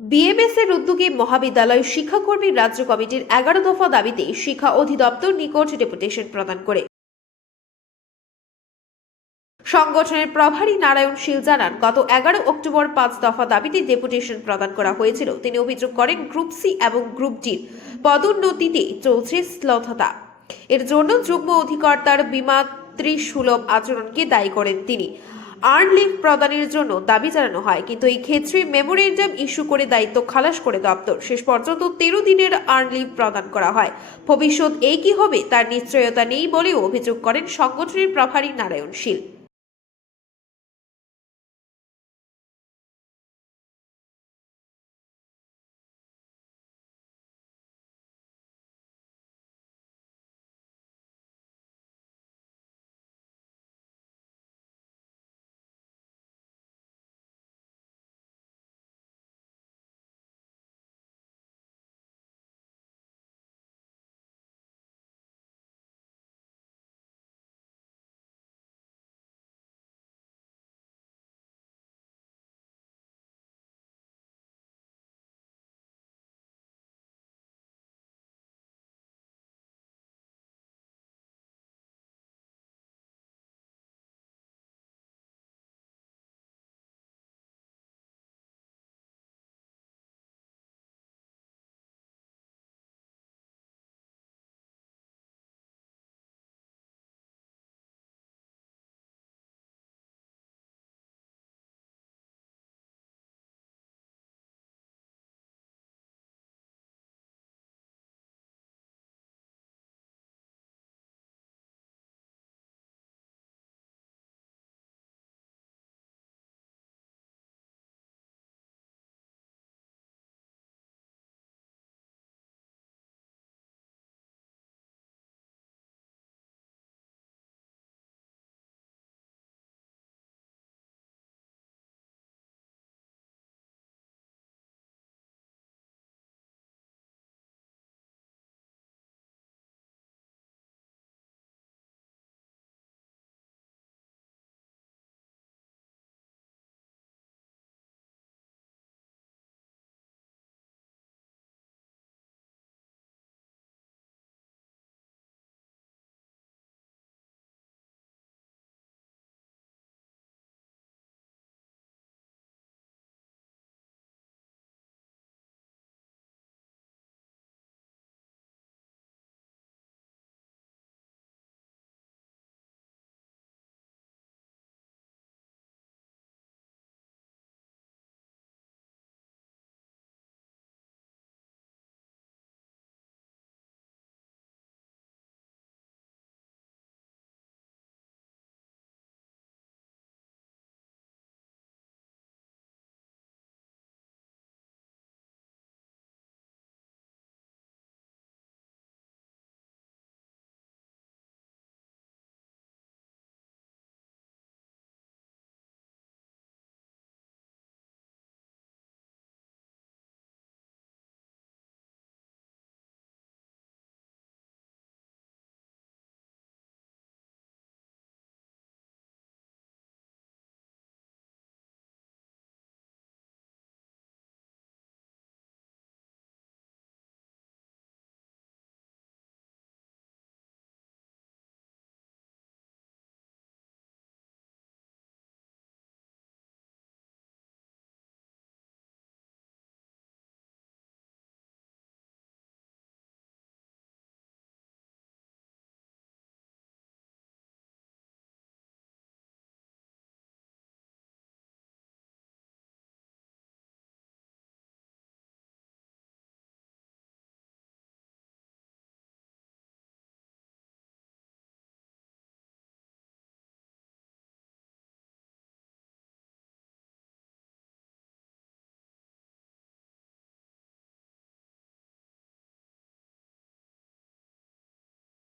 BMS এর উদ্যোগে মহাবিদ্যালয় শিক্ষাকর্মী রাজ্য কমিটির 11 দফা দাবিতে শিক্ষা অধিদপ্তর নিকট ডেপুটেশন প্রদান করে। সংগঠনের প্রভারী নারায়ণ শীল জানান, গত 11 অক্টোবর 5 দফা দাবিতে ডেপুটেশন প্রদান করা হয়েছিল। তিনি অভিযোগ করেন, গ্রুপ সি এবং গ্রুপ ডির পদোন্নতিতে চলছে শ্লথতা। এর জন্য যুগ্ম অধিকর্তার বিমাতৃসুলভ আচরণকে দায়ী করেন তিনি। আর্ন লিভ প্রদানের জন্য দাবি জানানো হয়, কিন্তু এই ক্ষেত্রে মেমোরেন্ডাম ইস্যু করে দায়িত্ব খালাস করে দপ্তর। শেষ পর্যন্ত 13 দিনের আর্ন লিভ প্রদান করা হয়। ভবিষ্যৎ এই কি হবে তার নিশ্চয়তা নেই বলেও অভিযোগ করেন সংগঠনের প্রভারী নারায়ণ শীল।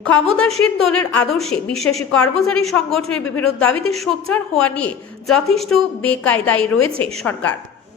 ক্ষমতাসীন দলের আদর্শে বিশ্বাসী কর্মচারী সংগঠনের বিভিন্ন দাবিতে সোচ্চার হওয়া নিয়ে যথেষ্ট বেকায়দায় রয়েছে সরকার।